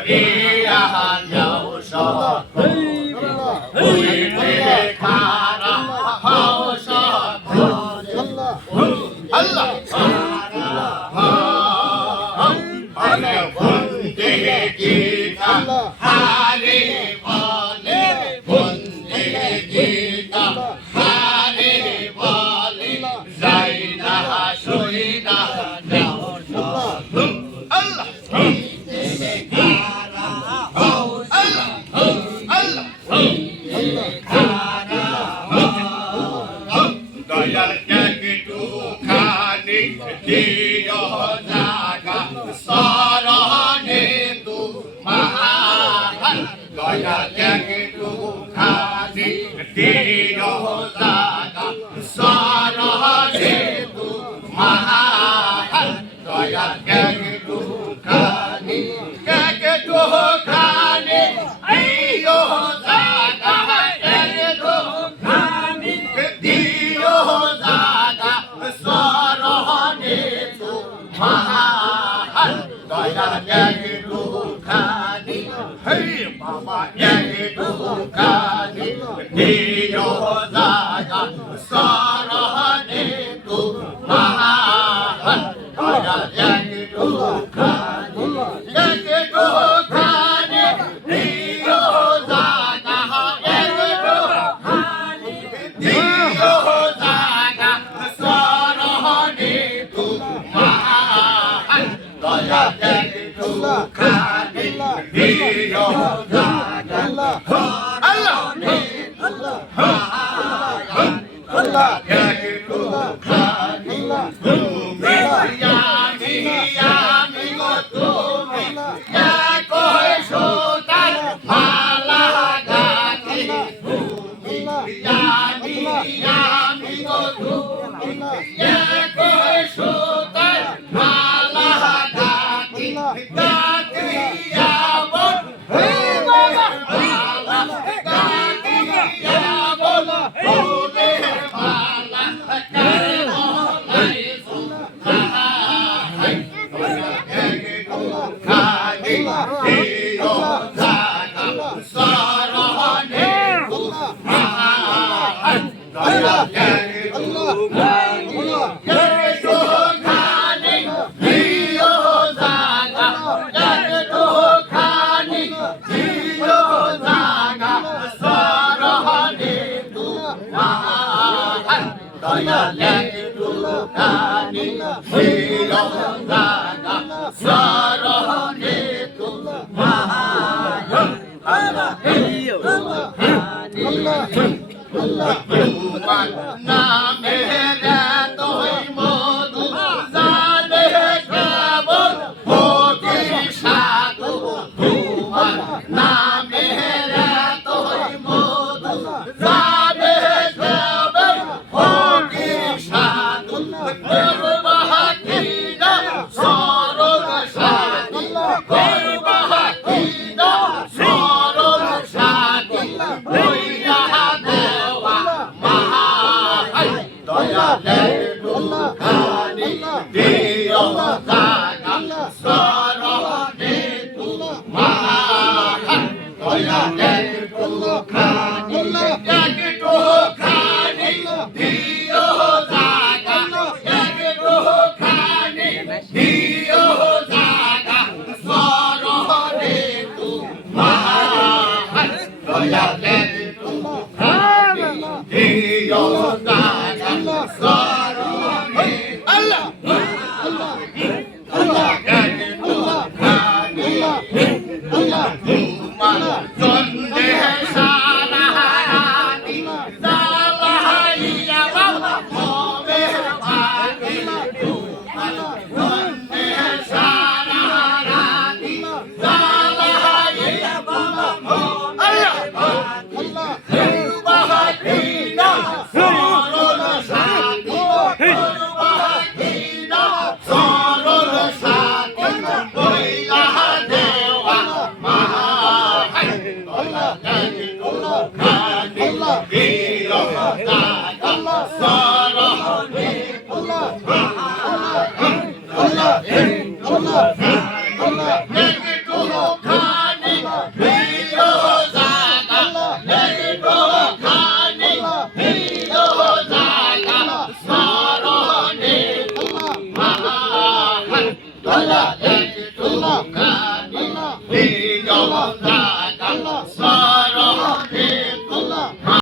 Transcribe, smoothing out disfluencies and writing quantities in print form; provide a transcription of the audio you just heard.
করিয়া যাও হইতে খারা হও আল্লাহ আরে বন্দে গীতা হারে বলে বন্দে গীতা হারে বলে যাই না সই না আল্লাহ দয়াল একটু খানি দিও জাগা সরণে তু মহান দয়াল একটু খানি দিও জাগা সরণে তু মহান দয়াল একটু খানি দিও জাগা একটু খানি দিও জাগা সরণে তু মহান দয়াল একটু খানি হে বাবা একটু খানি দিও জাগা সরণে তু মহান দয়াল একটু খানি একটু খানি দিও জাগা একটু খানি দিও জাগা সরণে তু মহান দয়াল একটু খানি দিও জাগা আল্লাহ আল্লাহ একটু খানি তুমি আমি গো তুমি কই সুতার মালা গাছি তুমি আমি গো তুমি কই সুতার মালা গাছি গাছিয়া বল হে বাবা মালা গাছিয়া বল ফুলে মালা কারে মলাই সুহাই খানি দিও জাগা সরণে তু মহান দয়াল একটু খানি দিও জাগা একটু খানি দিও জাগা সরণে তু মহান দয়াল একটু খানি দিও জাগা সরণে তু মহান তোমার নামে তোই মধু জানে কেবল ফকির সাধু তোমার নামে তোই মধু জানে কেবল ফকির সাধু বাহাকিনা সরল সাধু বাহাকিনা সরল সাধু হইয়া দেওয়া মহান দয়াল একটু খানি দিও জাগা সরণে তু মহান দয়াল একটু খানি একটু খানি দিও জাগা একটু খানি দিও জাগা সরণে তু মহান দয়াল একটু খানি দিও জাগা সরণে আল্লাহ আল্লাহ একটু খানি তোমার জন্যে সারাহারানি জালাইয়া বাবা হবে ভাগি তোমার জন্যে সারাহারানি জালাইয়া বাবা আল্লাহ বাহাকিনা সরল সাথী বাহাকিনা সরল সাথী কইলা দেওয়া মহা Allah